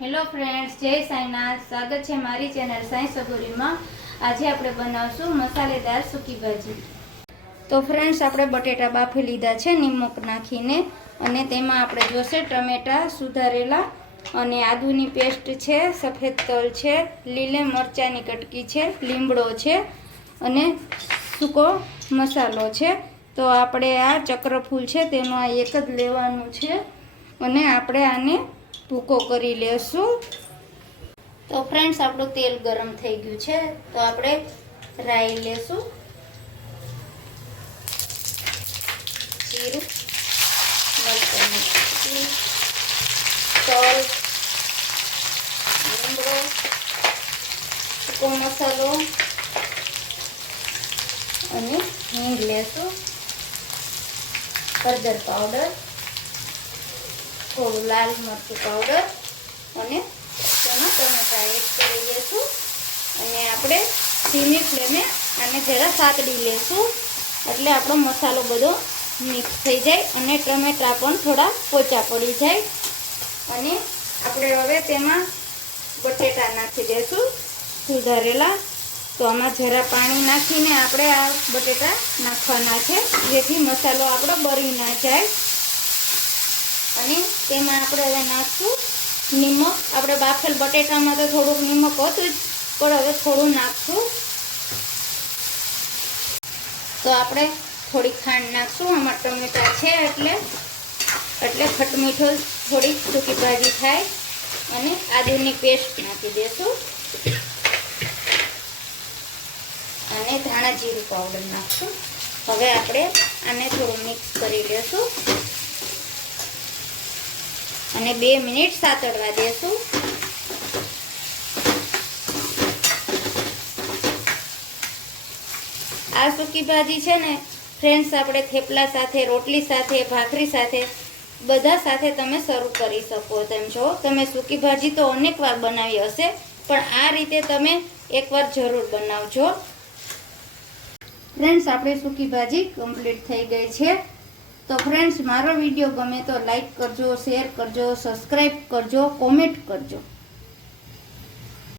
Hello friends, જય સાંઈનાથ। સ્વાગત છે મારી ચેનલ સાંઈ સગુરીમાં। આજે આપણે બનાવશું મસાલેદાર સૂકી ભાજી। તો ફ્રેન્ડ્સ, આપણે બટેટા બાફી લીધા છે નિમક નાખીને, અને તેમાં આપણે જોશે ટમેટા સુધારેલા, અને આદુની પેસ્ટ છે, સફેદ તલ છે, લીલે મરચાંની કટકી છે, લીમડો છે અને સૂકો મસાલો છે। તો આપણે આ ચક્રફૂલ છે તેનું આ એક જ લેવાનું છે, અને આપણે આને ભૂકો કરી લેશું। તો ફ્રેન્ડ્સ, આપણું તેલ ગરમ થઈ ગયું છે, તો આપણે રાઈ લેશું, જીરું, મરચાંની કટકી, તલ, લીમડો, સૂકો મસાલો અને હિંગ લેશું, હળદર પાવડર, થોડું લાલ મરચું પાવડર, અને તેમાં ટમેટા એડ કરી લેશું, અને આપણે ધીમી ફ્લેમે આને જરા સાતડી લેશું, એટલે આપણો મસાલો બધો મિક્સ થઈ જાય અને ટમેટા પણ થોડા પોચા પડી જાય। અને આપણે હવે તેમાં બટેટા નાખી દઈશું સુધારેલા। તો આમાં જરા પાણી નાખીને આપણે આ બટેટા નાખવાના છે, જેથી મસાલો આપણો બળી ના જાય। અને તેમાં આપણે હવે નાખશું નિમક। આપણે બાફેલ બટેટામાં તો થોડુંક નિમક હતું જ, પણ હવે થોડું નાખશું। તો આપણે થોડી ખાંડ નાખશું, આમાં ટમેટા છે એટલે ખટમીઠો થોડીક સૂકી ભાજી થાય। અને આદુની પેસ્ટ નાખી દઈશું, અને ધાણા જીરું પાવડર નાખશું। હવે આપણે આને થોડું મિક્સ કરી લેશું અને 2 મિનિટ સાતળવા દેશું। આ સૂકી ભાજી છે ને ફ્રેન્ડ્સ, આપણે થેપલા સાથે, રોટલી સાથે, ભાખરી સાથે, બધા સાથે તમે સર્વ કરી શકો તેમ છો। તમે સૂકી ભાજી તો અનેક વાર બનાવી હશે, પણ આ રીતે તમે એકવાર જરૂર બનાવજો। ફ્રેન્ડ્સ, આપણી સૂકી ભાજી કમ્પ્લીટ થઈ ગઈ છે। તો ફ્રેન્ડ્સ, મારો વિડીયો ગમે તો લાઈક કરજો, શેર કરજો, સબસ્ક્રાઈબ કરજો, કોમેન્ટ કરજો।